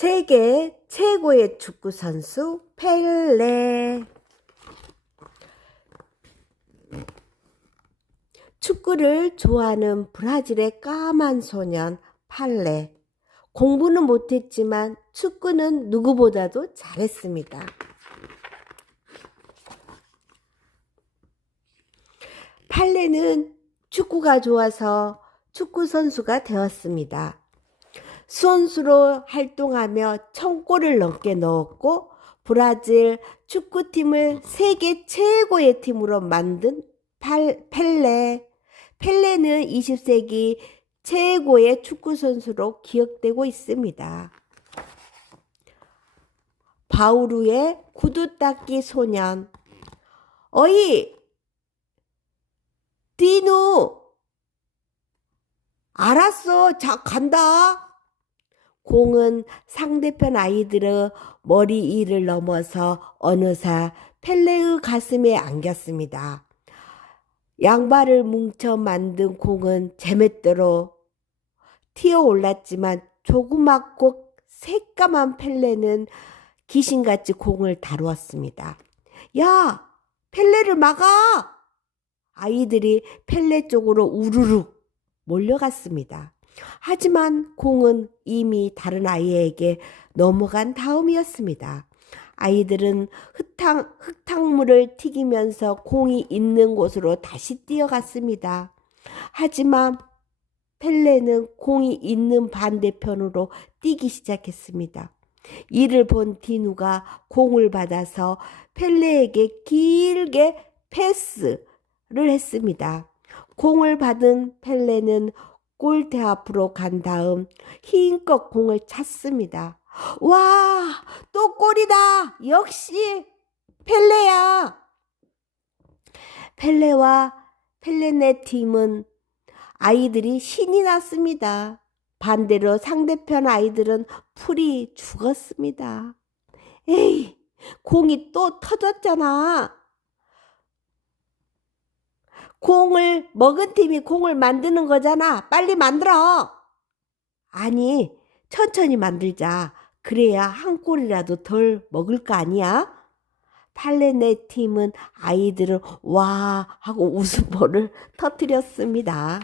세계 최고의 축구 선수 펠레. 축구를 좋아하는 브라질의 까만 소년 펠레. 공부는 못했지만 축구는 누구보다도 잘했습니다. 펠레는 축구가 좋아서 축구 선수가 되었습니다. 선수로 활동하며 1000골을 넘게 넣었고 브라질 축구팀을 세계 최고의 팀으로 만든 펠레. 펠레는 20세기 최고의 축구 선수로 기억되고 있습니다. 바우루의 구두 닦기 소년. 어이, 디누, 알았어, 자 간다. 공은 상대편 아이들의 머리 위를 넘어서 어느새 펠레의 가슴에 안겼습니다. 양발을 뭉쳐 만든 공은 제멋대로 튀어올랐지만 조그맣고 새까만 펠레는 귀신같이 공을 다루었습니다. 야, 펠레를 막아! 아이들이 펠레 쪽으로 우르르 몰려갔습니다. 하지만 공은 이미 다른 아이에게 넘어간 다음이었습니다. 아이들은 흙탕물을 튀기면서 공이 있는 곳으로 다시 뛰어갔습니다. 하지만 펠레는 공이 있는 반대편으로 뛰기 시작했습니다. 이를 본 디누가 공을 받아서 펠레에게 길게 패스를 했습니다. 공을 받은 펠레는 골대 앞으로 간 다음 힘껏 공을 찼습니다. 와, 또 골이다. 역시 펠레야. 펠레와 펠레네 팀은 아이들이 신이 났습니다. 반대로 상대편 아이들은 풀이 죽었습니다. 에이, 공이 또 터졌잖아. 공을 먹은 팀이 공을 만드는 거잖아. 빨리 만들어. 아니, 천천히 만들자. 그래야 한 골이라도 덜 먹을 거 아니야? 펠레네 팀은 아이들을 와 하고 웃음보를 터뜨렸습니다.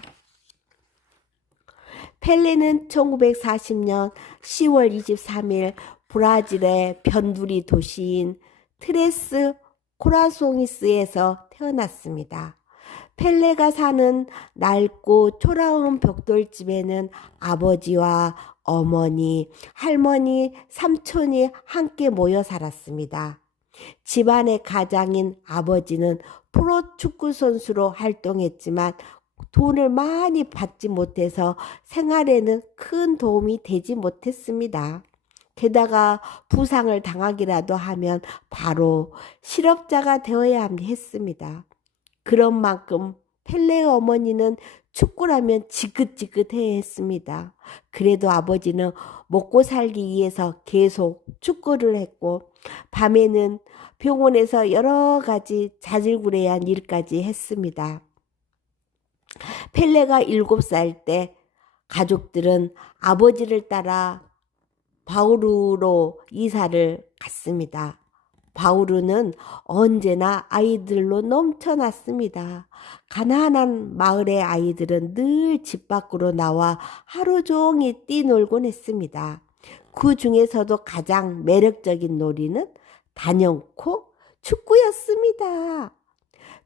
펠레는 1940년 10월 23일 브라질의 변두리 도시인 트레스 코라송이스에서 태어났습니다. 펠레가 사는 낡고 초라한 벽돌집에는 아버지와 어머니, 할머니, 삼촌이 함께 모여 살았습니다. 집안의 가장인 아버지는 프로 축구 선수로 활동했지만 돈을 많이 받지 못해서 생활에는 큰 도움이 되지 못했습니다. 게다가 부상을 당하기라도 하면 바로 실업자가 되어야 했습니다. 그런 만큼 펠레의 어머니는 축구라면 지긋지긋해 했습니다. 그래도 아버지는 먹고 살기 위해서 계속 축구를 했고 밤에는 병원에서 여러 가지 자질구레한 일까지 했습니다. 펠레가 7살 때 가족들은 아버지를 따라 바우루로 이사를 갔습니다. 바우루는 언제나 아이들로 넘쳐났습니다. 가난한 마을의 아이들은 늘 집 밖으로 나와 하루 종일 뛰놀곤 했습니다. 그 중에서도 가장 매력적인 놀이는 단연코 축구였습니다.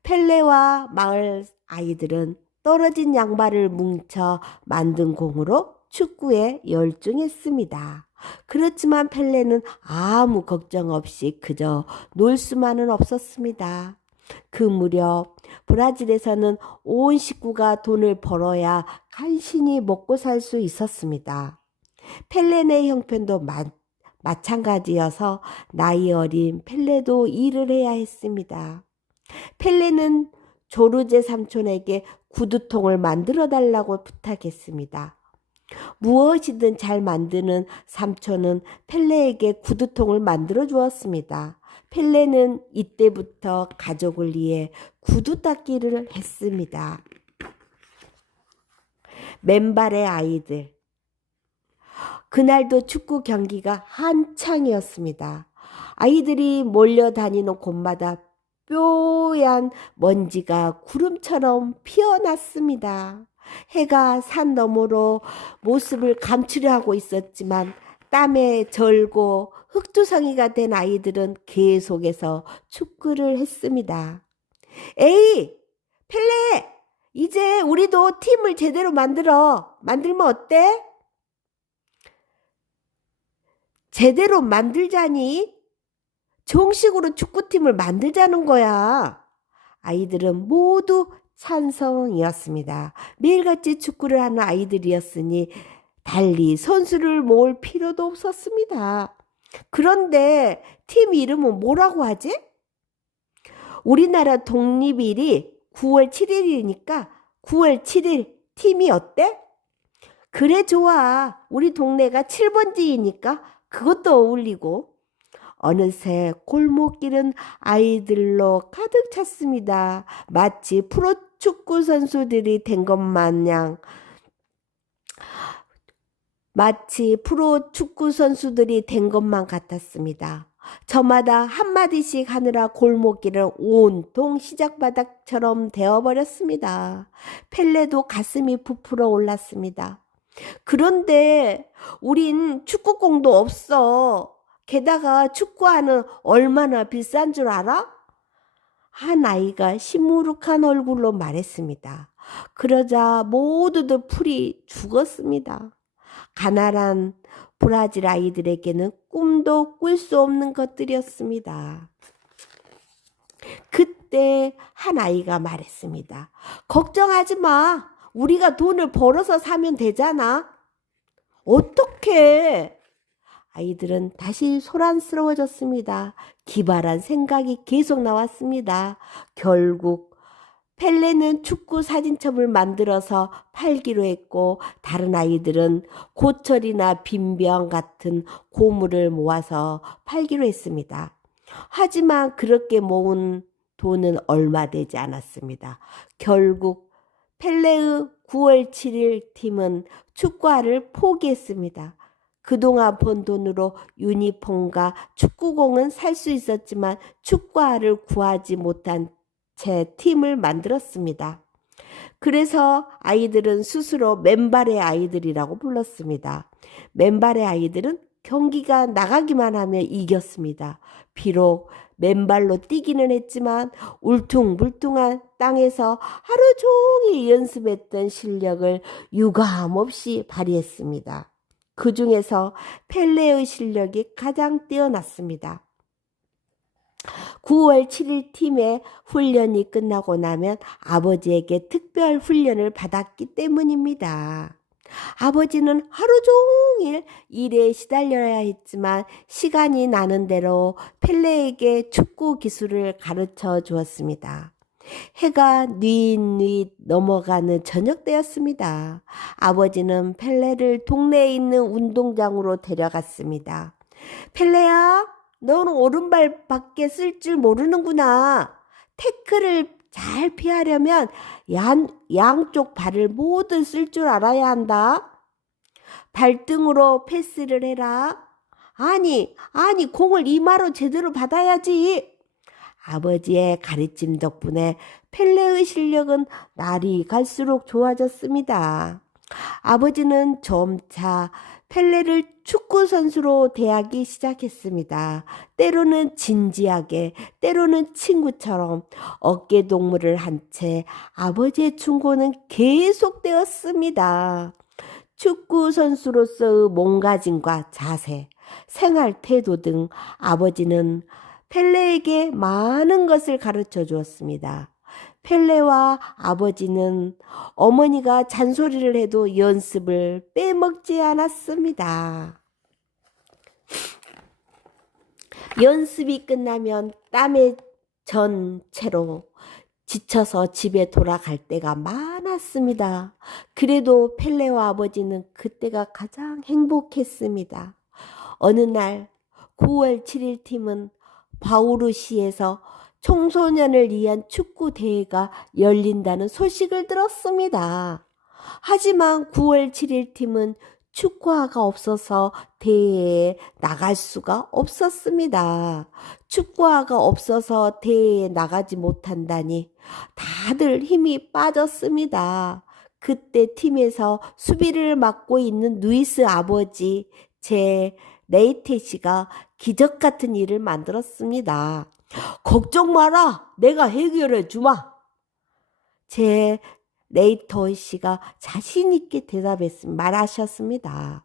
펠레와 마을 아이들은 떨어진 양발을 뭉쳐 만든 공으로 축구에 열중했습니다. 그렇지만 펠레는 아무 걱정 없이 그저 놀 수만은 없었습니다. 그 무렵 브라질에서는 온 식구가 돈을 벌어야 간신히 먹고 살 수 있었습니다. 펠레네 형편도 마찬가지여서 나이 어린 펠레도 일을 해야 했습니다. 펠레는 조르제 삼촌에게 구두통을 만들어 달라고 부탁했습니다. 무엇이든 잘 만드는 삼촌은 펠레에게 구두통을 만들어 주었습니다. 펠레는 이때부터 가족을 위해 구두 닦기를 했습니다. 맨발의 아이들. 그날도 축구 경기가 한창이었습니다. 아이들이 몰려다니는 곳마다 뽀얀 먼지가 구름처럼 피어났습니다. 해가 산 너머로 모습을 감추려 하고 있었지만 땀에 절고 흑투성이가 된 아이들은 계속해서 축구를 했습니다. 에이, 펠레! 이제 우리도 팀을 제대로 만들면 어때? 제대로 만들자니? 정식으로 축구팀을 만들자는 거야. 아이들은 모두 찬성이었습니다. 매일같이 축구를 하는 아이들이었으니 달리 선수를 모을 필요도 없었습니다. 그런데 팀 이름은 뭐라고 하지? 우리나라 독립일이 9월 7일이니까 9월 7일 팀이 어때? 그래, 좋아. 우리 동네가 7번지이니까 그것도 어울리고. 어느새 골목길은 아이들로 가득 찼습니다. 마치 프로축구 선수들이 된 것 마냥 마치 프로축구 선수들이 된 것만 같았습니다. 저마다 한마디씩 하느라 골목길은 온통 시작바닥처럼 되어버렸습니다. 펠레도 가슴이 부풀어 올랐습니다. 그런데 우린 축구공도 없어. 게다가 축구화는 얼마나 비싼 줄 알아? 한 아이가 시무룩한 얼굴로 말했습니다. 그러자 모두들 풀이 죽었습니다. 가난한 브라질 아이들에게는 꿈도 꿀 수 없는 것들이었습니다. 그때 한 아이가 말했습니다. 걱정하지 마. 우리가 돈을 벌어서 사면 되잖아. 어떻게? 아이들은 다시 소란스러워졌습니다. 기발한 생각이 계속 나왔습니다. 결국 펠레는 축구 사진첩을 만들어서 팔기로 했고 다른 아이들은 고철이나 빈병 같은 고물을 모아서 팔기로 했습니다. 하지만 그렇게 모은 돈은 얼마 되지 않았습니다. 결국 펠레의 9월 7일 팀은 축구화를 포기했습니다. 그동안 번 돈으로 유니폼과 축구공은 살 수 있었지만 축구화를 구하지 못한 채 팀을 만들었습니다. 그래서 아이들은 스스로 맨발의 아이들이라고 불렀습니다. 맨발의 아이들은 경기가 나가기만 하면 이겼습니다. 비록 맨발로 뛰기는 했지만 울퉁불퉁한 땅에서 하루 종일 연습했던 실력을 유감없이 발휘했습니다. 그 중에서 펠레의 실력이 가장 뛰어났습니다. 9월 7일 팀의 훈련이 끝나고 나면 아버지에게 특별 훈련을 받았기 때문입니다. 아버지는 하루 종일 일에 시달려야 했지만 시간이 나는 대로 펠레에게 축구 기술을 가르쳐 주었습니다. 해가 뉘잇뉘잇 넘어가는 저녁 때였습니다. 아버지는 펠레를 동네에 있는 운동장으로 데려갔습니다. 펠레야, 너는 오른발밖에 쓸 줄 모르는구나. 태클을 잘 피하려면 양쪽 발을 모두 쓸 줄 알아야 한다. 발등으로 패스를 해라. 아니, 공을 이마로 제대로 받아야지. 아버지의 가르침 덕분에 펠레의 실력은 날이 갈수록 좋아졌습니다. 아버지는 점차 펠레를 축구 선수로 대하기 시작했습니다. 때로는 진지하게, 때로는 친구처럼 어깨동무를 한 채 아버지의 충고는 계속되었습니다. 축구 선수로서의 몸가짐과 자세, 생활 태도 등 아버지는 펠레에게 많은 것을 가르쳐 주었습니다. 펠레와 아버지는 어머니가 잔소리를 해도 연습을 빼먹지 않았습니다. 연습이 끝나면 땀에 전 채로 지쳐서 집에 돌아갈 때가 많았습니다. 그래도 펠레와 아버지는 그때가 가장 행복했습니다. 어느 날 9월 7일 팀은 바우루시에서 청소년을 위한 축구 대회가 열린다는 소식을 들었습니다. 하지만 9월 7일 팀은 축구화가 없어서 대회에 나갈 수가 없었습니다. 축구화가 없어서 대회에 나가지 못한다니 다들 힘이 빠졌습니다. 그때 팀에서 수비를 맡고 있는 루이스 아버지, 제 레이테 씨가 기적 같은 일을 만들었습니다. 걱정 마라. 내가 해결해 주마. 제 레이터 씨가 자신 있게 말하셨습니다.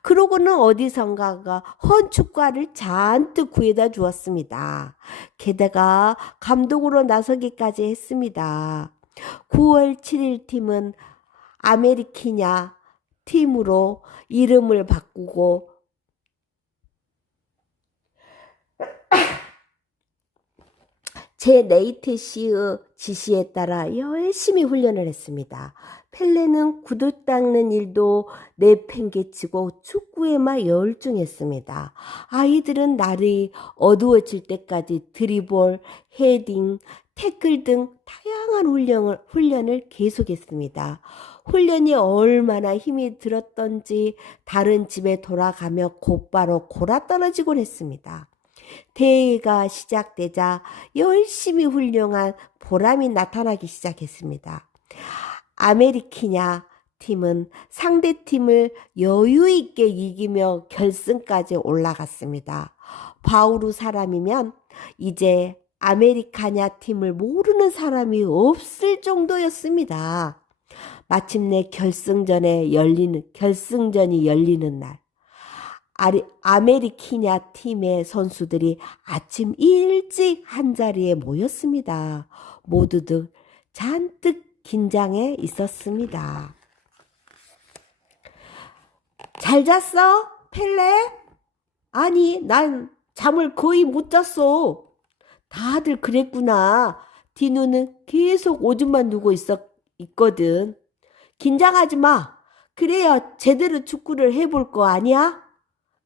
그러고는 어디선가가 헌 축구화를 잔뜩 구해다 주었습니다. 게다가 감독으로 나서기까지 했습니다. 9월 7일 팀은 아메리키냐 팀으로 이름을 바꾸고 제 네이트 씨의 지시에 따라 열심히 훈련을 했습니다. 펠레는 구두 닦는 일도 내팽개치고 축구에만 열중했습니다. 아이들은 날이 어두워질 때까지 드리블, 헤딩, 태클 등 다양한 훈련을 계속했습니다. 훈련이 얼마나 힘이 들었던지 다른 집에 돌아가며 곧바로 골아떨어지곤 했습니다. 대회가 시작되자 열심히 훌륭한 보람이 나타나기 시작했습니다. 아메리키냐 팀은 상대팀을 여유 있게 이기며 결승까지 올라갔습니다. 바우루 사람이면 이제 아메리카냐 팀을 모르는 사람이 없을 정도였습니다. 마침내 결승전이 열리는 날, 아메리키냐 팀의 선수들이 아침 일찍 한자리에 모였습니다. 모두들 잔뜩 긴장해 있었습니다. 잘 잤어, 펠레? 아니, 난 잠을 거의 못 잤어. 다들 그랬구나. 디누는 계속 오줌만 누고 있거든. 긴장하지 마. 그래야 제대로 축구를 해볼 거 아니야?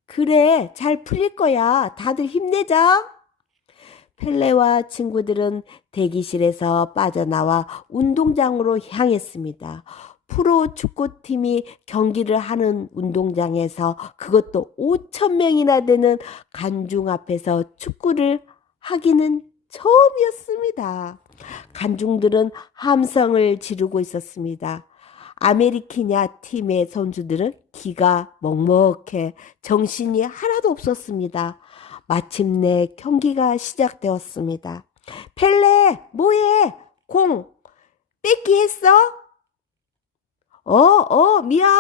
그래, 잘 풀릴 거야. 다들 힘내자. 펠레와 친구들은 대기실에서 빠져나와 운동장으로 향했습니다. 프로 축구팀이 경기를 하는 운동장에서, 그것도 5,000명이나 되는 관중 앞에서 축구를 하기는 처음이었습니다. 관중들은 함성을 지르고 있었습니다. 아메리키냐 팀의 선수들은 기가 먹먹해 정신이 하나도 없었습니다. 마침내 경기가 시작되었습니다. 펠레, 뭐해? 공 뺏기 했어? 미안.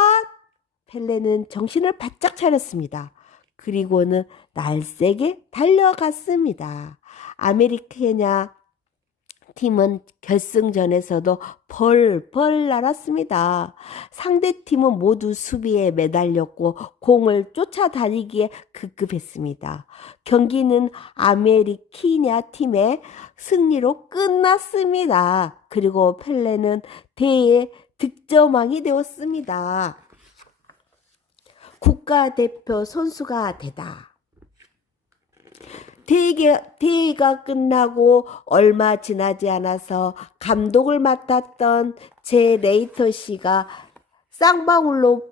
펠레는 정신을 바짝 차렸습니다. 그리고는 날쌔게 달려갔습니다. 아메리카냐 팀은 결승전에서도 벌벌 날았습니다. 상대팀은 모두 수비에 매달렸고 공을 쫓아다니기에 급급했습니다. 경기는 아메리키냐 팀의 승리로 끝났습니다. 그리고 펠레는 대회 득점왕이 되었습니다. 국가대표 선수가 되다. 대회가 끝나고 얼마 지나지 않아서 감독을 맡았던 제 레이터 씨가 쌍방울로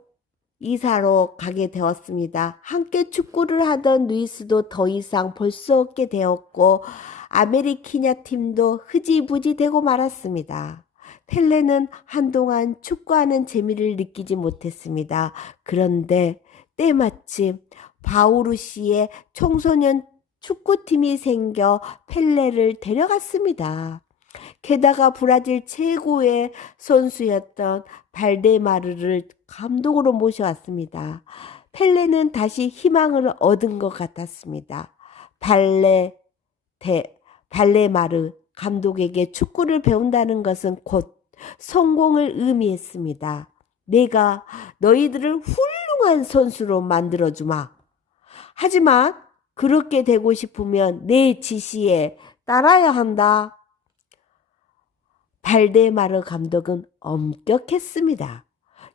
이사로 가게 되었습니다. 함께 축구를 하던 루이스도 더 이상 볼 수 없게 되었고 아메리키냐 팀도 흐지부지 되고 말았습니다. 펠레는 한동안 축구하는 재미를 느끼지 못했습니다. 그런데 때마침 바우루 씨의 청소년 축구팀이 생겨 펠레를 데려갔습니다. 게다가 브라질 최고의 선수였던 발데마르를 감독으로 모셔왔습니다. 펠레는 다시 희망을 얻은 것 같았습니다. 발레마르 감독에게 축구를 배운다는 것은 곧 성공을 의미했습니다. 내가 너희들을 훌륭한 선수로 만들어주마. 하지만 그렇게 되고 싶으면 내 지시에 따라야 한다. 발데마르 감독은 엄격했습니다.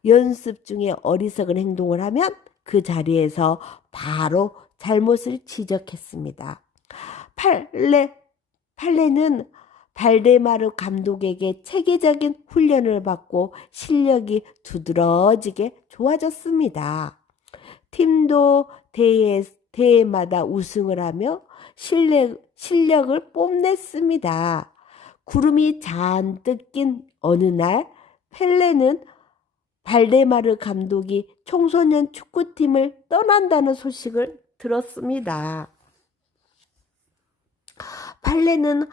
연습 중에 어리석은 행동을 하면 그 자리에서 바로 잘못을 지적했습니다. 팔레는 발데마르 감독에게 체계적인 훈련을 받고 실력이 두드러지게 좋아졌습니다. 팀도 대회마다 우승을 하며 실력을 뽐냈습니다. 구름이 잔뜩 낀 어느 날 펠레는 발데마르 감독이 청소년 축구팀을 떠난다는 소식을 들었습니다. 펠레는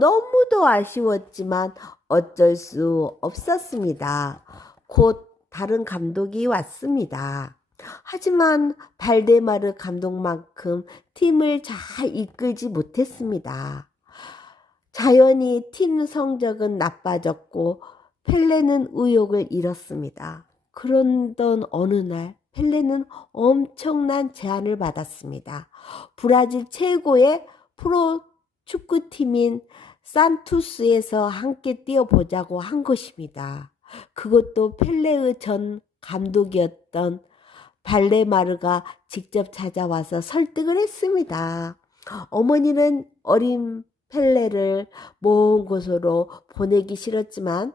너무도 아쉬웠지만 어쩔 수 없었습니다. 곧 다른 감독이 왔습니다. 하지만 발데마르 감독만큼 팀을 잘 이끌지 못했습니다. 자연히 팀 성적은 나빠졌고 펠레는 의욕을 잃었습니다. 그러던 어느 날 펠레는 엄청난 제안을 받았습니다. 브라질 최고의 프로 축구팀인 산투스에서 함께 뛰어보자고 한 것입니다. 그것도 펠레의 전 감독이었던 발데마르가 직접 찾아와서 설득을 했습니다. 어머니는 어린 펠레를 먼 곳으로 보내기 싫었지만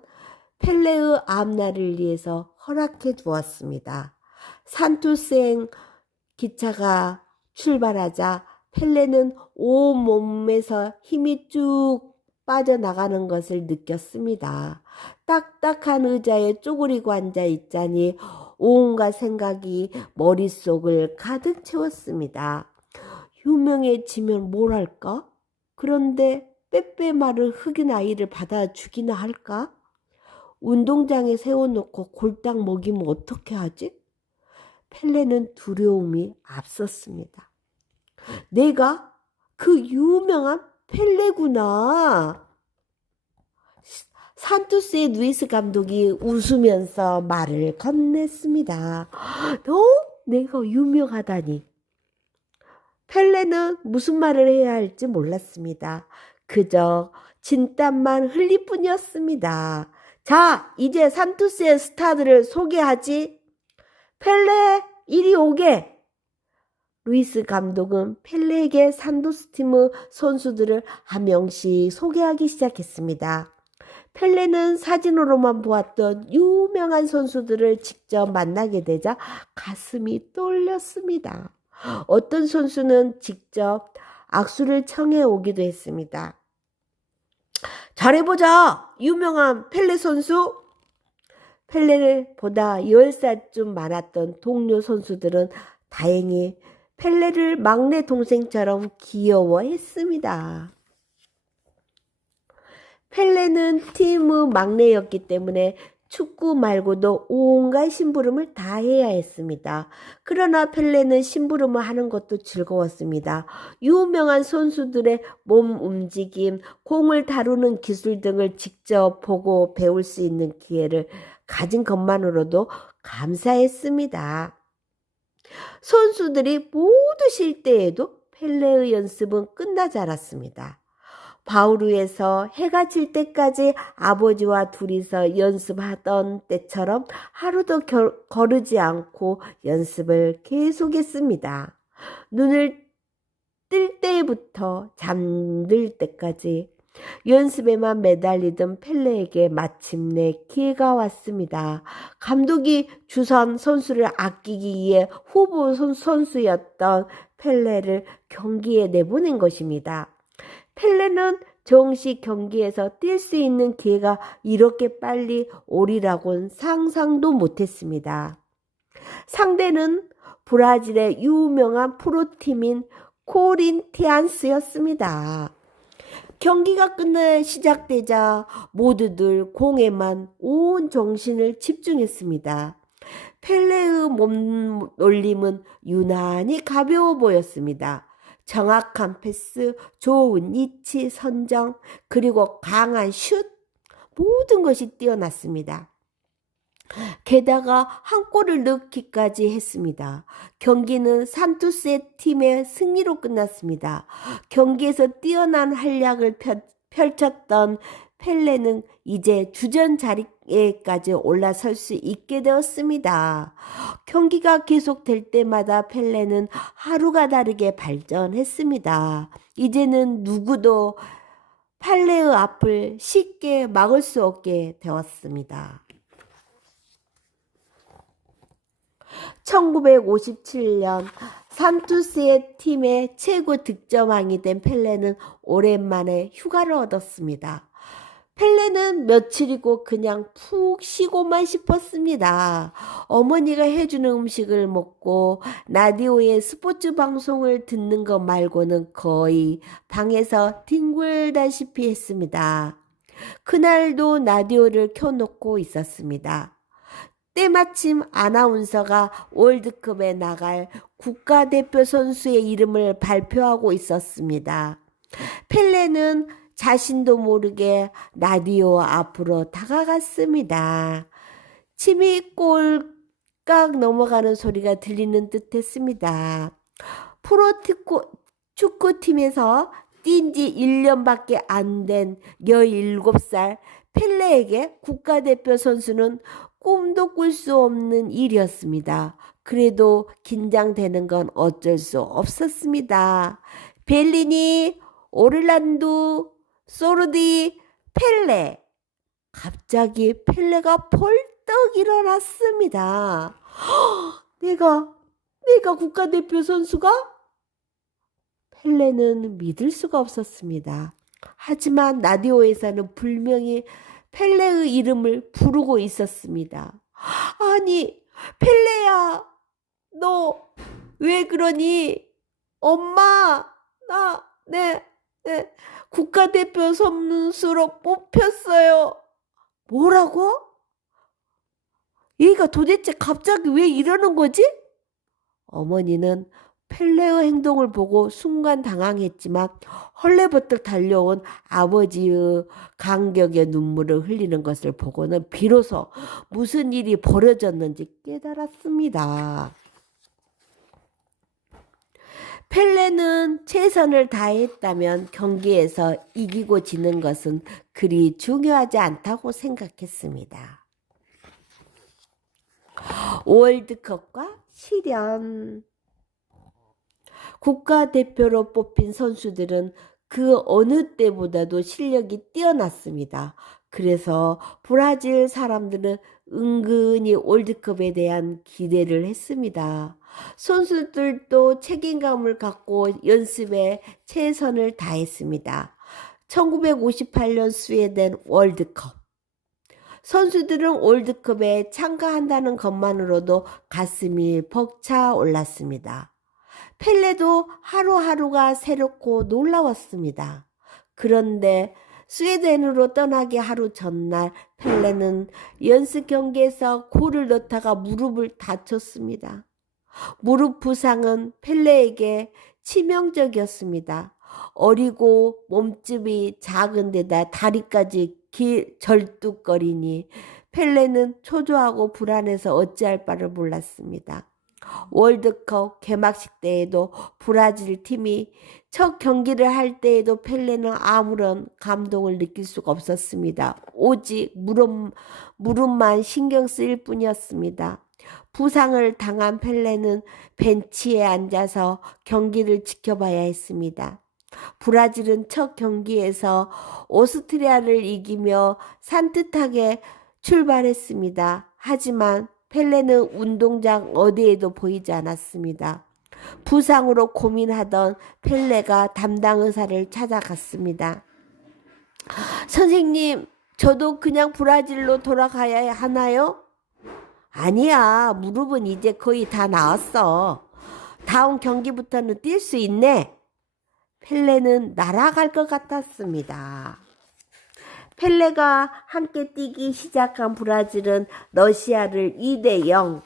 펠레의 앞날을 위해서 허락해 주었습니다. 산투스행 기차가 출발하자 펠레는 온몸에서 힘이 쭉 빠져나가는 것을 느꼈습니다. 딱딱한 의자에 쪼그리고 앉아 있자니 온갖 생각이 머릿속을 가득 채웠습니다. 유명해지면 뭘 할까? 그런데 빼빼마를 흑인 아이를 받아주기나 할까? 운동장에 세워놓고 골딱 먹이면 어떻게 하지? 펠레는 두려움이 앞섰습니다. 내가 그 유명한 펠레구나. 산투스의 루이스 감독이 웃으면서 말을 건넸습니다. 내가 유명하다니. 펠레는 무슨 말을 해야 할지 몰랐습니다. 그저 진땀만 흘릴 뿐이었습니다. 자, 이제 산투스의 스타들을 소개하지. 펠레, 이리 오게. 루이스 감독은 펠레에게 산투스 팀의 선수들을 한 명씩 소개하기 시작했습니다. 펠레는 사진으로만 보았던 유명한 선수들을 직접 만나게 되자 가슴이 떨렸습니다. 어떤 선수는 직접 악수를 청해 오기도 했습니다. 잘해보자! 유명한 펠레 선수! 펠레보다 10살쯤 많았던 동료 선수들은 다행히 펠레를 막내 동생처럼 귀여워했습니다. 펠레는 팀의 막내였기 때문에 축구 말고도 온갖 심부름을 다 해야 했습니다. 그러나 펠레는 심부름을 하는 것도 즐거웠습니다. 유명한 선수들의 몸 움직임, 공을 다루는 기술 등을 직접 보고 배울 수 있는 기회를 가진 것만으로도 감사했습니다. 선수들이 모두 쉴 때에도 펠레의 연습은 끝나지 않았습니다. 바우루에서 해가 질 때까지 아버지와 둘이서 연습하던 때처럼 하루도 거르지 않고 연습을 계속했습니다. 눈을 뜰 때부터 잠들 때까지 연습에만 매달리던 펠레에게 마침내 기회가 왔습니다. 감독이 주선 선수를 아끼기 위해 후보 선수였던 펠레를 경기에 내보낸 것입니다. 펠레는 정식 경기에서 뛸 수 있는 기회가 이렇게 빨리 오리라고는 상상도 못했습니다. 상대는 브라질의 유명한 프로팀인 코린티안스였습니다. 경기가 시작되자 모두들 공에만 온 정신을 집중했습니다. 펠레의 몸놀림은 유난히 가벼워 보였습니다. 정확한 패스, 좋은 위치 선정, 그리고 강한 슛, 모든 것이 뛰어났습니다. 게다가 한 골을 넣기까지 했습니다. 경기는 산투스의 팀의 승리로 끝났습니다. 경기에서 뛰어난 활약을 펼쳤던 펠레는 이제 주전 자리에까지 올라설 수 있게 되었습니다. 경기가 계속될 때마다 펠레는 하루가 다르게 발전했습니다. 이제는 누구도 펠레의 앞을 쉽게 막을 수 없게 되었습니다. 1957년 산투스의 팀의 최고 득점왕이 된 펠레는 오랜만에 휴가를 얻었습니다. 펠레는 며칠이고 그냥 푹 쉬고만 싶었습니다. 어머니가 해주는 음식을 먹고 라디오의 스포츠 방송을 듣는 것 말고는 거의 방에서 뒹굴다시피 했습니다. 그날도 라디오를 켜놓고 있었습니다. 때마침 아나운서가 월드컵에 나갈 국가대표 선수의 이름을 발표하고 있었습니다. 펠레는 자신도 모르게 라디오 앞으로 다가갔습니다. 침이 꼴깍 넘어가는 소리가 들리는 듯 했습니다. 축구팀에서 뛴 지 1년밖에 안 된 17살 펠레에게 국가대표 선수는 꿈도 꿀 수 없는 일이었습니다. 그래도 긴장되는 건 어쩔 수 없었습니다. 벨리니, 오를란도, 소르디, 펠레. 갑자기 펠레가 벌떡 일어났습니다. 내가 국가대표 선수가? 펠레는 믿을 수가 없었습니다. 하지만 라디오에서는 분명히 펠레의 이름을 부르고 있었습니다. 아니, 펠레야, 너 왜 그러니? 엄마, 네, 국가대표 선수로 뽑혔어요. 뭐라고? 얘가 도대체 갑자기 왜 이러는 거지? 어머니는 펠레의 행동을 보고 순간 당황했지만 헐레벌떡 달려온 아버지의 감격의 눈물을 흘리는 것을 보고는 비로소 무슨 일이 벌어졌는지 깨달았습니다. 펠레는 최선을 다했다면 경기에서 이기고 지는 것은 그리 중요하지 않다고 생각했습니다. 월드컵과 실현. 국가대표로 뽑힌 선수들은 그 어느 때보다도 실력이 뛰어났습니다. 그래서 브라질 사람들은 은근히 월드컵에 대한 기대를 했습니다. 선수들도 책임감을 갖고 연습에 최선을 다했습니다. 1958년 스웨덴 월드컵. 선수들은 월드컵에 참가한다는 것만으로도 가슴이 벅차 올랐습니다. 펠레도 하루하루가 새롭고 놀라웠습니다. 그런데 스웨덴으로 떠나기 하루 전날 펠레는 연습 경기에서 골을 넣다가 무릎을 다쳤습니다. 무릎 부상은 펠레에게 치명적이었습니다. 어리고 몸집이 작은 데다 다리까지 절뚝거리니 펠레는 초조하고 불안해서 어찌할 바를 몰랐습니다. 월드컵 개막식 때에도 브라질 팀이 첫 경기를 할 때에도 펠레는 아무런 감동을 느낄 수가 없었습니다. 오직 무릎만 신경 쓰일 뿐이었습니다. 부상을 당한 펠레는 벤치에 앉아서 경기를 지켜봐야 했습니다. 브라질은 첫 경기에서 오스트리아를 이기며 산뜻하게 출발했습니다. 하지만 펠레는 운동장 어디에도 보이지 않았습니다. 부상으로 고민하던 펠레가 담당 의사를 찾아갔습니다. 선생님, 저도 그냥 브라질로 돌아가야 하나요? 아니야, 무릎은 이제 거의 다 나았어. 다음 경기부터는 뛸 수 있네. 펠레는 날아갈 것 같았습니다. 펠레가 함께 뛰기 시작한 브라질은 러시아를 2대0,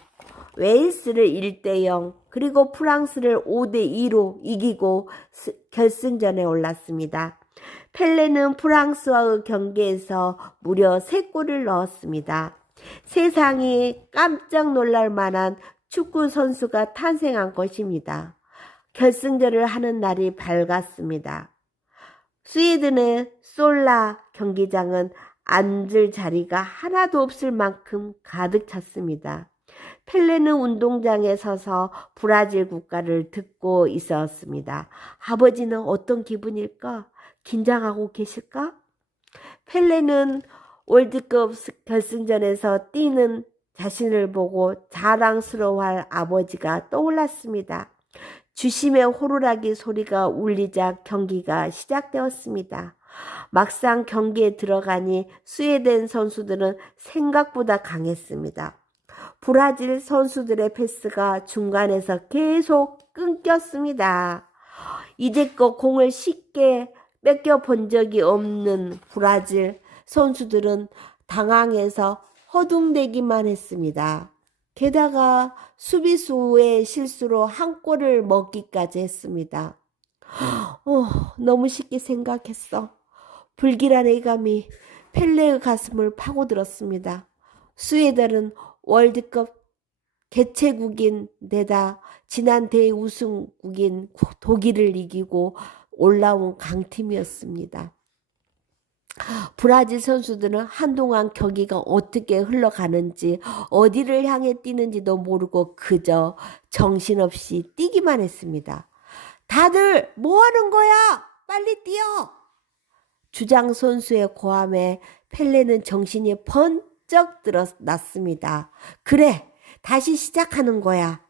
웨일스를 1대0, 그리고 프랑스를 5대2로 이기고 결승전에 올랐습니다. 펠레는 프랑스와의 경기에서 무려 3골을 넣었습니다. 세상이 깜짝 놀랄 만한 축구 선수가 탄생한 것입니다. 결승전을 하는 날이 밝았습니다. 스웨덴의 솔라 경기장은 앉을 자리가 하나도 없을 만큼 가득 찼습니다. 펠레는 운동장에 서서 브라질 국가를 듣고 있었습니다. 아버지는 어떤 기분일까? 긴장하고 계실까? 펠레는 월드컵 결승전에서 뛰는 자신을 보고 자랑스러워할 아버지가 떠올랐습니다. 주심의 호루라기 소리가 울리자 경기가 시작되었습니다. 막상 경기에 들어가니 스웨덴 선수들은 생각보다 강했습니다. 브라질 선수들의 패스가 중간에서 계속 끊겼습니다. 이제껏 공을 쉽게 뺏겨본 적이 없는 브라질 선수들은 당황해서 허둥대기만 했습니다. 게다가 수비수의 실수로 한 골을 먹기까지 했습니다. 너무 쉽게 생각했어. 불길한 예감이 펠레의 가슴을 파고들었습니다. 스웨덴은 월드컵 개최국인 데다 지난 대회 우승국인 독일을 이기고 올라온 강팀이었습니다. 브라질 선수들은 한동안 경기가 어떻게 흘러가는지 어디를 향해 뛰는지도 모르고 그저 정신없이 뛰기만 했습니다. 다들 뭐 하는 거야? 빨리 뛰어! 주장 선수의 고함에 펠레는 정신이 번쩍 들어났습니다. 그래, 다시 시작하는 거야.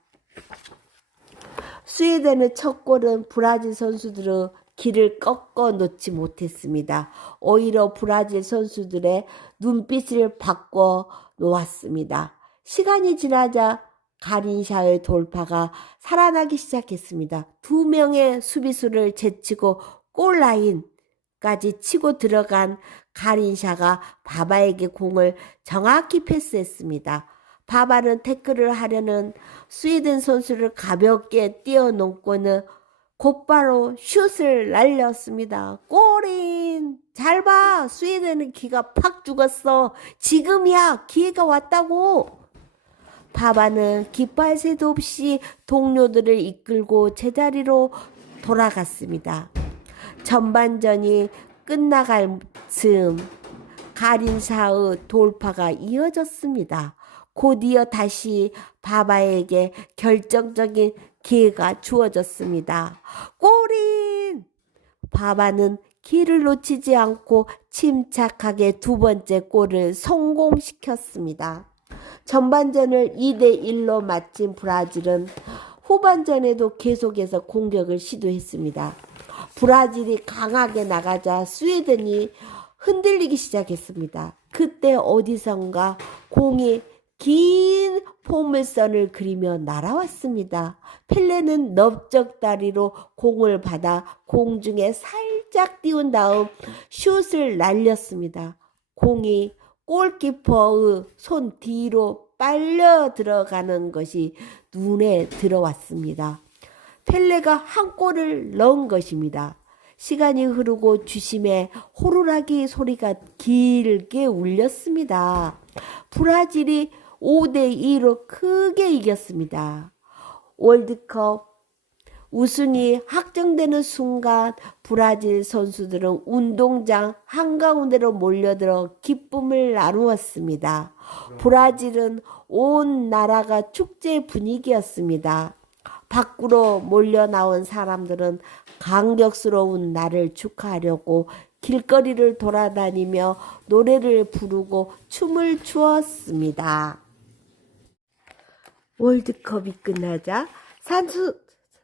스웨덴의 첫 골은 브라질 선수들의 길을 꺾어 놓지 못했습니다. 오히려 브라질 선수들의 눈빛을 바꿔 놓았습니다. 시간이 지나자 가린샤의 돌파가 살아나기 시작했습니다. 2명의 수비수를 제치고 골라인까지 치고 들어간 가린샤가 바바에게 공을 정확히 패스했습니다. 바바는 태클을 하려는 스웨덴 선수를 가볍게 뛰어넘고는 곧바로 슛을 날렸습니다. 골인! 잘 봐! 스웨덴은 기가 팍 죽었어. 지금이야! 기회가 왔다고! 바바는 기뻐할 새도 없이 동료들을 이끌고 제자리로 돌아갔습니다. 전반전이 끝나갈 즈음 가린샤의 돌파가 이어졌습니다. 곧이어 다시 바바에게 결정적인 기회가 주어졌습니다. 골인! 바바는 기회를 놓치지 않고 침착하게 두 번째 골을 성공시켰습니다. 전반전을 2대1로 마친 브라질은 후반전에도 계속해서 공격을 시도했습니다. 브라질이 강하게 나가자 스웨덴이 흔들리기 시작했습니다. 그때 어디선가 공이 긴 포물선을 그리며 날아왔습니다. 펠레는 넓적다리로 공을 받아 공중에 살짝 띄운 다음 슛을 날렸습니다. 공이 골키퍼의 손 뒤로 빨려 들어가는 것이 눈에 들어왔습니다. 펠레가 한 골을 넣은 것입니다. 시간이 흐르고 주심의 호루라기 소리가 길게 울렸습니다. 브라질이 5대2로 크게 이겼습니다. 월드컵 우승이 확정되는 순간 브라질 선수들은 운동장 한가운데로 몰려들어 기쁨을 나누었습니다. 브라질은 온 나라가 축제 분위기였습니다. 밖으로 몰려 나온 사람들은 감격스러운 날을 축하하려고 길거리를 돌아다니며 노래를 부르고 춤을 추었습니다. 월드컵이 끝나자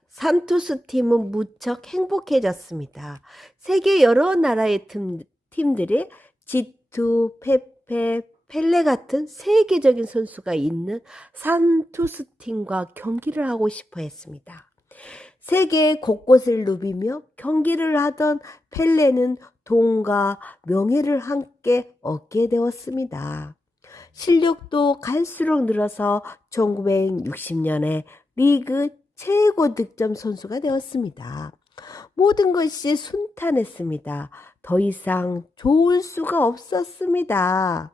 산토스 팀은 무척 행복해졌습니다. 세계 여러 나라의 팀들이 지투, 페페, 펠레 같은 세계적인 선수가 있는 산토스 팀과 경기를 하고 싶어 했습니다. 세계 곳곳을 누비며 경기를 하던 펠레는 돈과 명예를 함께 얻게 되었습니다. 실력도 갈수록 늘어서 1960년에 리그 최고 득점 선수가 되었습니다. 모든 것이 순탄했습니다. 더 이상 좋을 수가 없었습니다.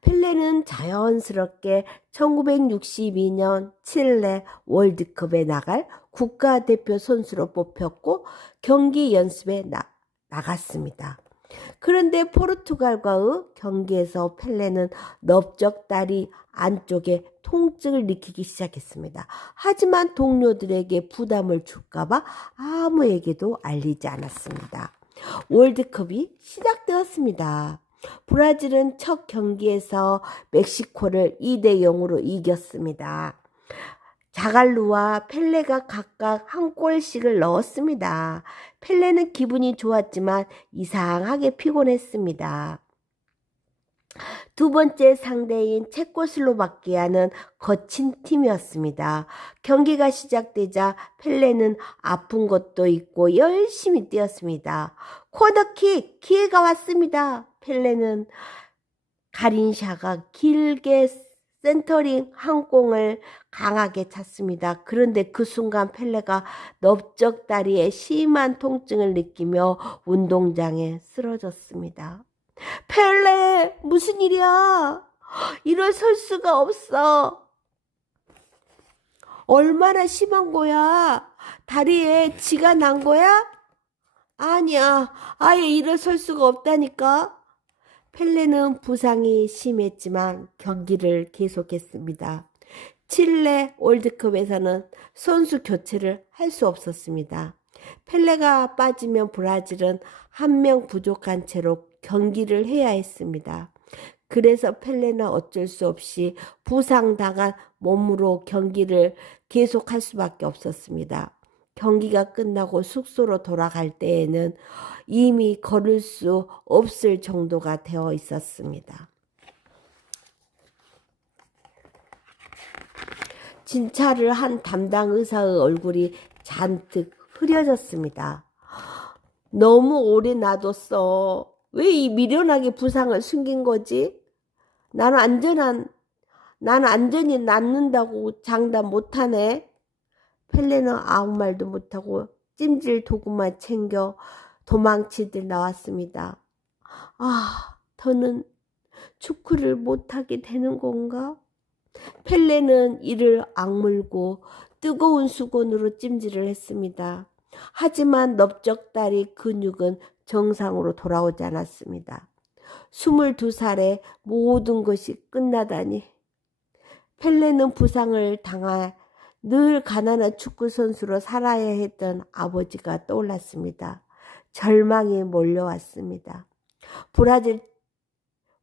펠레는 자연스럽게 1962년 칠레 월드컵에 나갈 국가대표 선수로 뽑혔고 경기 연습에 나갔습니다. 그런데 포르투갈과의 경기에서 펠레는 넓적다리 안쪽에 통증을 느끼기 시작했습니다. 하지만 동료들에게 부담을 줄까봐 아무에게도 알리지 않았습니다. 월드컵이 시작되었습니다. 브라질은 첫 경기에서 멕시코를 2대 0으로 이겼습니다. 자갈루와 펠레가 각각 한 골씩을 넣었습니다. 펠레는 기분이 좋았지만 이상하게 피곤했습니다. 두 번째 상대인 체코슬로바키아는 거친 팀이었습니다. 경기가 시작되자 펠레는 아픈 것도 있고 열심히 뛰었습니다. 코너킥 기회가 왔습니다. 펠레는 가린샤가 길게 센터링 한 공을 강하게 찼습니다. 그런데 그 순간 펠레가 넓적 다리에 심한 통증을 느끼며 운동장에 쓰러졌습니다. 펠레, 무슨 일이야? 일어설 수가 없어. 얼마나 심한 거야? 다리에 쥐가 난 거야? 아니야, 아예 일어설 수가 없다니까. 펠레는 부상이 심했지만 경기를 계속했습니다. 칠레 월드컵에서는 선수 교체를 할 수 없었습니다. 펠레가 빠지면 브라질은 한 명 부족한 채로 경기를 해야 했습니다. 그래서 펠레는 어쩔 수 없이 부상당한 몸으로 경기를 계속할 수밖에 없었습니다. 경기가 끝나고 숙소로 돌아갈 때에는 이미 걸을 수 없을 정도가 되어 있었습니다. 진찰을 한 담당 의사의 얼굴이 잔뜩 흐려졌습니다. 너무 오래 놔뒀어. 왜 이 미련하게 부상을 숨긴 거지? 나는 안전히 낫는다고 장담 못하네. 펠레는 아무 말도 못하고 찜질 도구만 챙겨 도망치듯 나왔습니다. 아, 더는 축구를 못하게 되는 건가? 펠레는 이를 악물고 뜨거운 수건으로 찜질을 했습니다. 하지만 넓적다리 근육은 정상으로 돌아오지 않았습니다. 22살에 모든 것이 끝나다니. 펠레는 부상을 당하 늘 가난한 축구선수로 살아야 했던 아버지가 떠올랐습니다. 절망이 몰려왔습니다. 브라질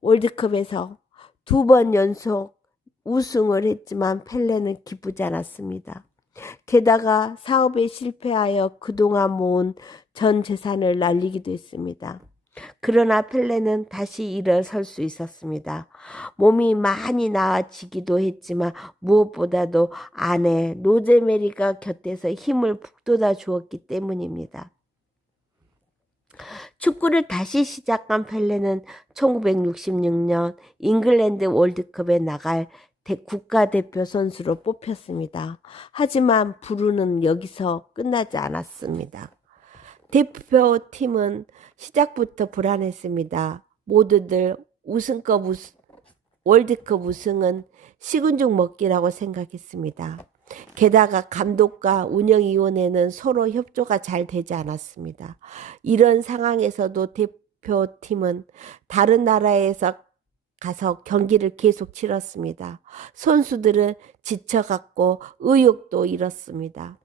월드컵에서 2번 연속 우승을 했지만 펠레는 기쁘지 않았습니다. 게다가 사업에 실패하여 그동안 모은 전 재산을 날리기도 했습니다. 그러나 펠레는 다시 일어설 수 있었습니다. 몸이 많이 나아지기도 했지만 무엇보다도 아내 로제메리가 곁에서 힘을 북돋아 주었기 때문입니다. 축구를 다시 시작한 펠레는 1966년 잉글랜드 월드컵에 나갈 국가대표 선수로 뽑혔습니다. 하지만 불운은 여기서 끝나지 않았습니다. 대표팀은 시작부터 불안했습니다. 모두들 월드컵 우승은 식은 죽 먹기라고 생각했습니다. 게다가 감독과 운영위원회는 서로 협조가 잘 되지 않았습니다. 이런 상황에서도 대표팀은 다른 나라에서 가서 경기를 계속 치렀습니다. 선수들은 지쳐갔고 의욕도 잃었습니다.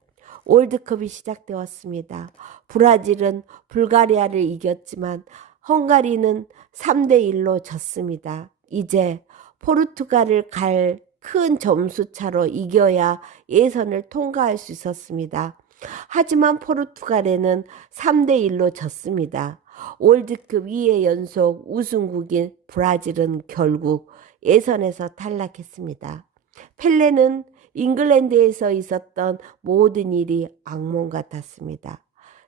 월드컵이 시작되었습니다. 브라질은 불가리아를 이겼지만 헝가리는 3대1로 졌습니다. 이제 포르투갈을 갈 큰 점수차로 이겨야 예선을 통과할 수 있었습니다. 하지만 포르투갈에는 3대1로 졌습니다. 월드컵 2회 연속 우승국인 브라질은 결국 예선에서 탈락했습니다. 펠레는 잉글랜드에서 있었던 모든 일이 악몽 같았습니다.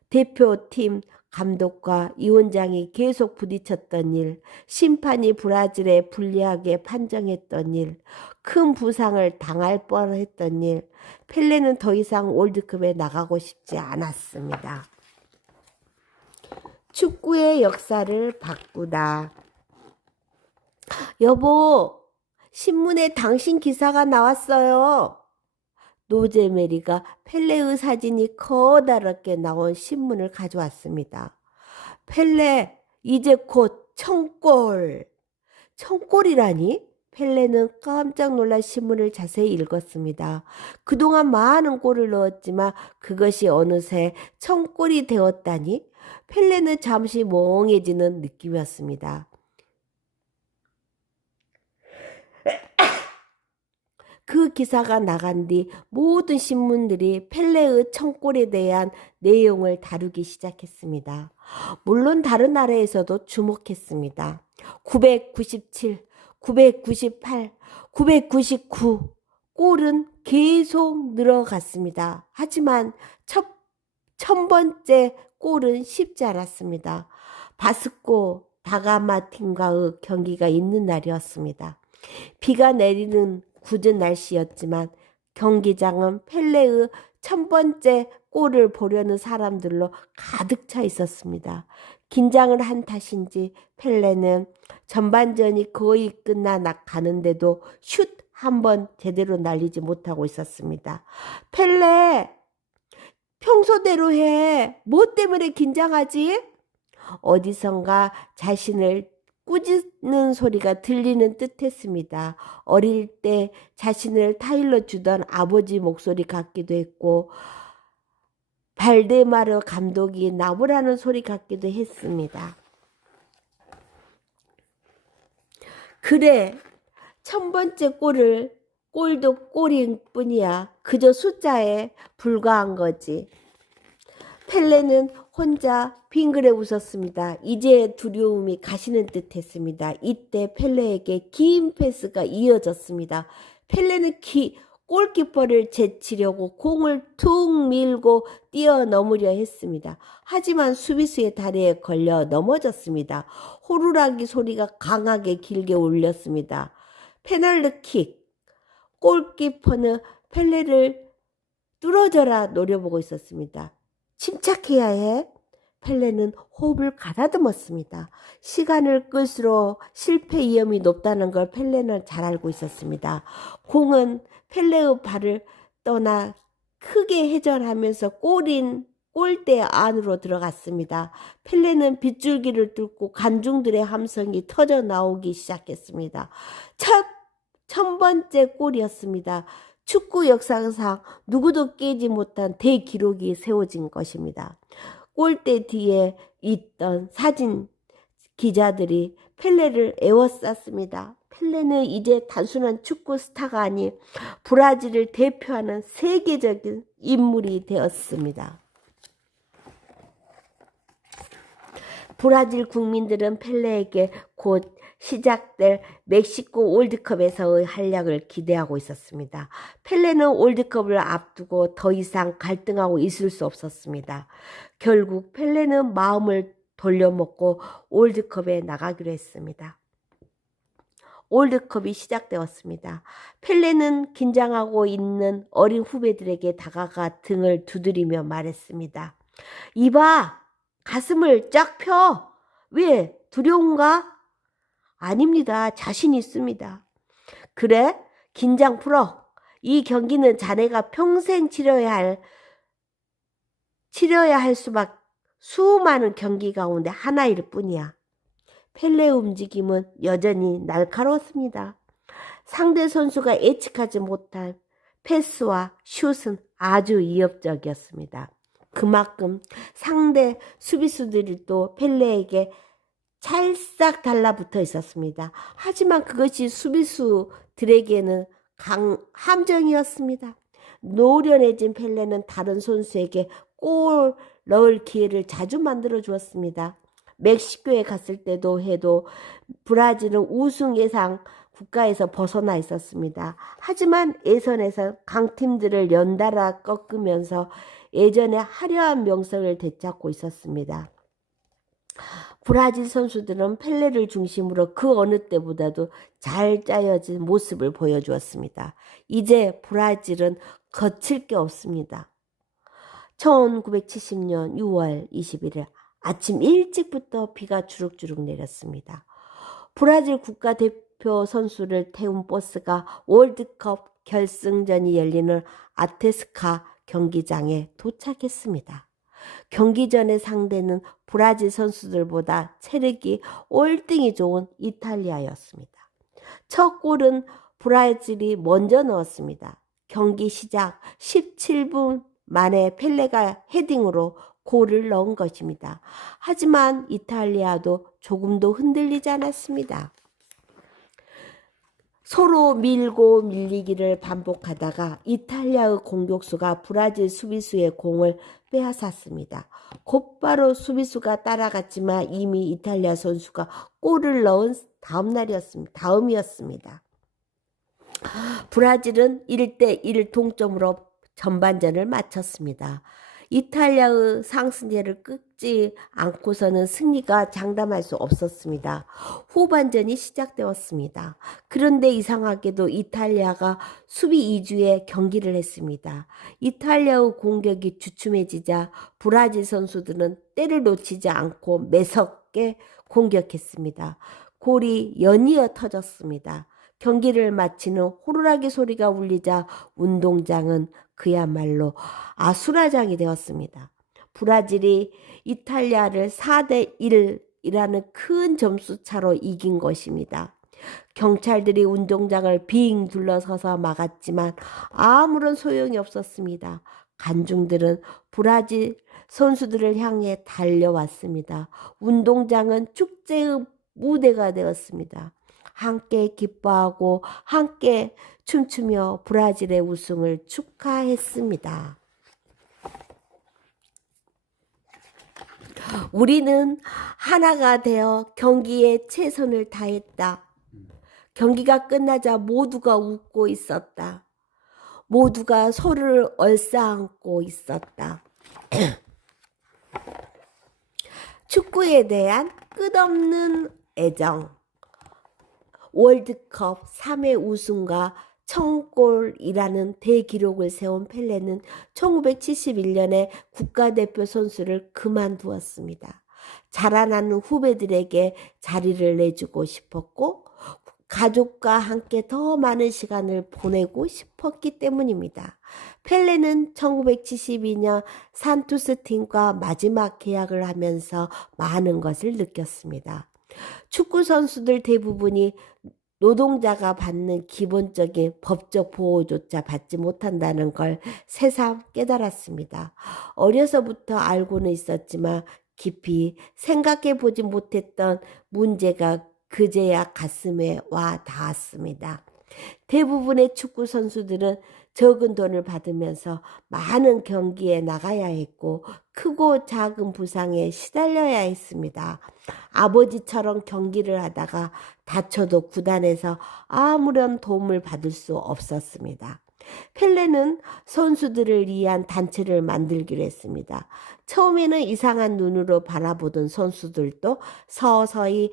대표팀 감독과 위원장이 계속 부딪혔던 일, 심판이 브라질에 불리하게 판정했던 일, 큰 부상을 당할 뻔했던 일, 펠레는 더 이상 월드컵에 나가고 싶지 않았습니다. 축구의 역사를 바꾸다. 여보, 신문에 당신 기사가 나왔어요. 로제메리가 펠레의 사진이 커다랗게 나온 신문을 가져왔습니다. 펠레, 이제 곧 1000골. 1000골이라니? 펠레는 깜짝 놀라 신문을 자세히 읽었습니다. 그동안 많은 골을 넣었지만 그것이 어느새 1000골이 되었다니? 펠레는 잠시 멍해지는 느낌이었습니다. 그 기사가 나간 뒤 모든 신문들이 펠레의 청골에 대한 내용을 다루기 시작했습니다. 물론 다른 나라에서도 주목했습니다. 997, 998, 999 골은 계속 늘어갔습니다. 하지만 천 번째 골은 쉽지 않았습니다. 바스코 다가마 팀과의 경기가 있는 날이었습니다. 비가 내리는 굳은 날씨였지만 경기장은 펠레의 1000번째 골을 보려는 사람들로 가득 차 있었습니다. 긴장을 한 탓인지 펠레는 전반전이 거의 끝나가는데도 슛 한 번 제대로 날리지 못하고 있었습니다. 펠레, 평소대로 해. 뭐 때문에 긴장하지? 어디선가 자신을 꾸짖는 소리가 들리는 듯했습니다. 어릴 때 자신을 타일러 주던 아버지 목소리 같기도 했고 발데마르 감독이 나무라는 소리 같기도 했습니다. 그래, 1000번째 골도 골인 뿐이야. 그저 숫자에 불과한 거지. 펠레는 혼자 빙그레 웃었습니다. 이제 두려움이 가시는 듯 했습니다. 이때 펠레에게 긴 패스가 이어졌습니다. 펠레는 골키퍼를 제치려고 공을 툭 밀고 뛰어넘으려 했습니다. 하지만 수비수의 다리에 걸려 넘어졌습니다. 호루라기 소리가 강하게 길게 울렸습니다. 페널티킥. 골키퍼는 펠레를 뚫어져라 노려보고 있었습니다. 침착해야 해. 펠레는 호흡을 가다듬었습니다. 시간을 끌수록 실패 위험이 높다는 걸 펠레는 잘 알고 있었습니다. 공은 펠레의 발을 떠나 크게 회전하면서 골대 안으로 들어갔습니다. 펠레는 빗줄기를 뚫고 관중들의 함성이 터져 나오기 시작했습니다. 1000번째 골이었습니다. 축구 역사상 누구도 깨지 못한 대기록이 세워진 것입니다. 골대 뒤에 있던 사진 기자들이 펠레를 에워쌌습니다. 펠레는 이제 단순한 축구 스타가 아닌 브라질을 대표하는 세계적인 인물이 되었습니다. 브라질 국민들은 펠레에게 곧 시작될 멕시코 월드컵에서의 활약을 기대하고 있었습니다. 펠레는 월드컵을 앞두고 더 이상 갈등하고 있을 수 없었습니다. 결국 펠레는 마음을 돌려먹고 월드컵에 나가기로 했습니다. 월드컵이 시작되었습니다. 펠레는 긴장하고 있는 어린 후배들에게 다가가 등을 두드리며 말했습니다. 이봐, 가슴을 쫙 펴. 왜, 두려운가? 아닙니다. 자신 있습니다. 그래? 긴장 풀어. 이 경기는 자네가 평생 치러야 할 수많은 경기 가운데 하나일 뿐이야. 펠레의 움직임은 여전히 날카로웠습니다. 상대 선수가 예측하지 못한 패스와 슛은 아주 위협적이었습니다. 그만큼 상대 수비수들이 또 펠레에게 찰싹 달라붙어 있었습니다. 하지만 그것이 수비수들에게는 함정이었습니다. 노련해진 펠레는 다른 선수에게 골 넣을 기회를 자주 만들어 주었습니다. 멕시코에 갔을 때도 해도 브라질은 우승 예상 국가에서 벗어나 있었습니다. 하지만 예선에서 강팀들을 연달아 꺾으면서 예전의 화려한 명성을 되찾고 있었습니다. 브라질 선수들은 펠레를 중심으로 그 어느 때보다도 잘 짜여진 모습을 보여주었습니다. 이제 브라질은 거칠 게 없습니다. 1970년 6월 21일 아침 일찍부터 비가 주룩주룩 내렸습니다. 브라질 국가대표 선수를 태운 버스가 월드컵 결승전이 열리는 아테스카 경기장에 도착했습니다. 경기 전의 상대는 브라질 선수들보다 체력이 월등히 좋은 이탈리아였습니다. 첫 골은 브라질이 먼저 넣었습니다. 경기 시작 17분 만에 펠레가 헤딩으로 골을 넣은 것입니다. 하지만 이탈리아도 조금도 흔들리지 않았습니다. 서로 밀고 밀리기를 반복하다가 이탈리아의 공격수가 브라질 수비수의 공을 빼앗았습니다. 곧바로 수비수가 따라갔지만 이미 이탈리아 선수가 골을 넣은 다음이었습니다. 브라질은 1대1 동점으로 전반전을 마쳤습니다. 이탈리아의 상승세를 끊지 않고서는 승리가 장담할 수 없었습니다. 후반전이 시작되었습니다. 그런데 이상하게도 이탈리아가 수비 위주의 경기를 했습니다. 이탈리아의 공격이 주춤해지자 브라질 선수들은 때를 놓치지 않고 매섭게 공격했습니다. 골이 연이어 터졌습니다. 경기를 마치는 호루라기 소리가 울리자 운동장은 그야말로 아수라장이 되었습니다. 브라질이 이탈리아를 4대1이라는 큰 점수 차로 이긴 것입니다. 경찰들이 운동장을 빙 둘러서서 막았지만 아무런 소용이 없었습니다. 관중들은 브라질 선수들을 향해 달려왔습니다. 운동장은 축제의 무대가 되었습니다. 함께 기뻐하고 함께 춤추며 브라질의 우승을 축하했습니다. 우리는 하나가 되어 경기에 최선을 다했다. 경기가 끝나자 모두가 웃고 있었다. 모두가 서로를 얼싸안고 있었다. 축구에 대한 끝없는 애정. 월드컵 3회 우승과 1000골이라는 대기록을 세운 펠레는 1971년에 국가대표 선수를 그만두었습니다. 자라나는 후배들에게 자리를 내주고 싶었고 가족과 함께 더 많은 시간을 보내고 싶었기 때문입니다. 펠레는 1972년 산투스 팀과 마지막 계약을 하면서 많은 것을 느꼈습니다. 축구 선수들 대부분이 노동자가 받는 기본적인 법적 보호조차 받지 못한다는 걸 새삼 깨달았습니다. 어려서부터 알고는 있었지만 깊이 생각해 보지 못했던 문제가 그제야 가슴에 와 닿았습니다. 대부분의 축구 선수들은 적은 돈을 받으면서 많은 경기에 나가야 했고 크고 작은 부상에 시달려야 했습니다. 아버지처럼 경기를 하다가 다쳐도 구단에서 아무런 도움을 받을 수 없었습니다. 펠레는 선수들을 위한 단체를 만들기로 했습니다. 처음에는 이상한 눈으로 바라보던 선수들도 서서히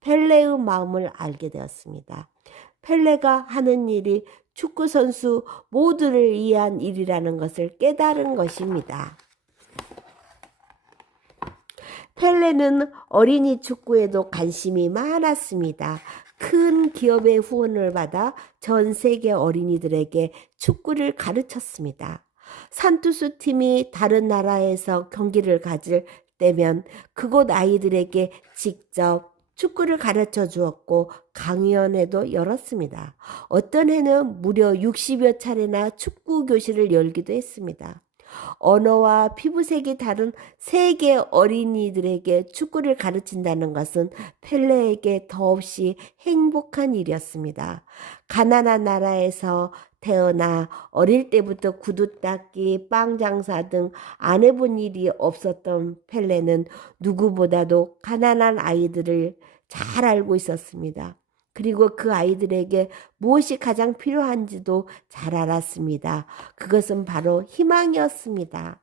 펠레의 마음을 알게 되었습니다. 펠레가 하는 일이 축구 선수 모두를 위한 일이라는 것을 깨달은 것입니다. 펠레는 어린이 축구에도 관심이 많았습니다. 큰 기업의 후원을 받아 전 세계 어린이들에게 축구를 가르쳤습니다. 산투스 팀이 다른 나라에서 경기를 가질 때면 그곳 아이들에게 직접 축구를 가르쳐 주었고 강연회도 열었습니다. 어떤 해는 무려 60여 차례나 축구 교실을 열기도 했습니다. 언어와 피부색이 다른 세계 어린이들에게 축구를 가르친다는 것은 펠레에게 더없이 행복한 일이었습니다. 가난한 나라에서 태어나 어릴 때부터 구두 닦기, 빵 장사 등 안 해본 일이 없었던 펠레는 누구보다도 가난한 아이들을 잘 알고 있었습니다. 그리고 그 아이들에게 무엇이 가장 필요한지도 잘 알았습니다. 그것은 바로 희망이었습니다.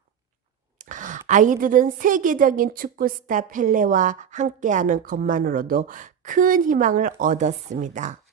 아이들은 세계적인 축구 스타 펠레와 함께하는 것만으로도 큰 희망을 얻었습니다.